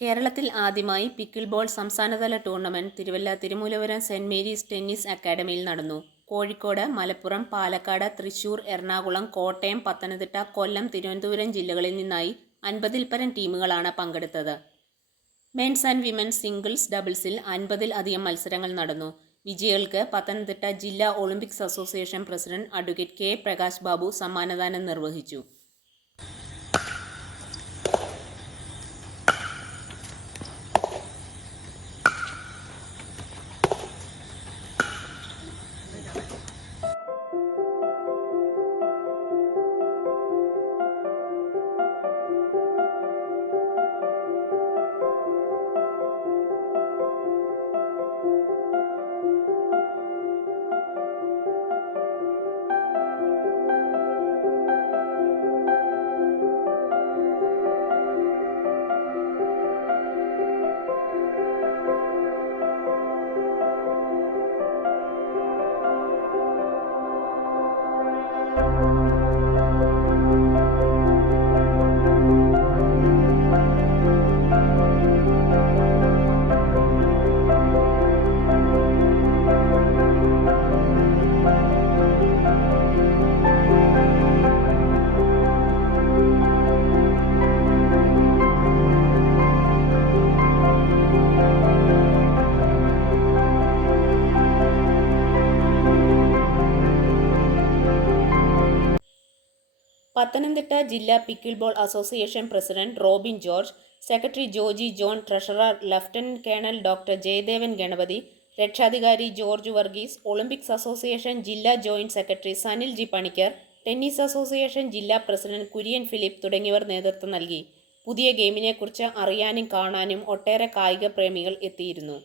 കേരളത്തിൽ ആദ്യമായി pickle ball സംസ്ഥാനതല tournament Thiruvalla Thirumoolapuram saint Mary's tennis അക്കാദമിയിൽ നടന്നു. കോഴിക്കോട്, മലപ്പുറം, പാലക്കാട്, തൃശൂർ, എറണാകുളം, കോട്ടയം, പത്തനംതിട്ട, കൊല്ലം, തിരുവനന്തപുരം ജില്ലകളിൽ നിന്നായി 50-ൽ-പരം ടീമുകളാണ് പങ്കെടുത്തത്. മെൻസ് ആൻഡ് വിമൻസ് സിംഗിൾസ്, ഡബിൾസിൽ 50-ൽ അധികം മത്സരങ്ങൾ നടന്നു. വിജയികൾക്ക് പത്തനംതിട്ട ജില്ലാ ഒളിമ്പിക്സ് അസോസിയേഷൻ പ്രസിഡന്റ് അഡ്വ. കെ. പ്രകാശ് ബാബു സമ്മാനദാനം നിർവഹിച്ചു. പത്തനംതിട്ട ജില്ലാ pickleball association president Robin George, secretary Joji John, treasurer lieutenant colonel doctor Jayadevan Ganapathi, രക്ഷാധികാരി ജോർജ് വർഗീസ്, ഒളിമ്പിക്സ് അസോസിയേഷൻ ജില്ലാ joint secretary Sanil G Panicker, tennis association ജില്ലാ പ്രസിഡന്റ് കുര്യൻ ഫിലിപ്പ് തുടങ്ങിയവർ നേതൃത്വം നൽകി. പുതിയ ഗെയിമിനെക്കുറിച്ച് അറിയാനും കാണാനും ഒട്ടേറെ കായിക പ്രേമികൾ എത്തിയിരുന്നു.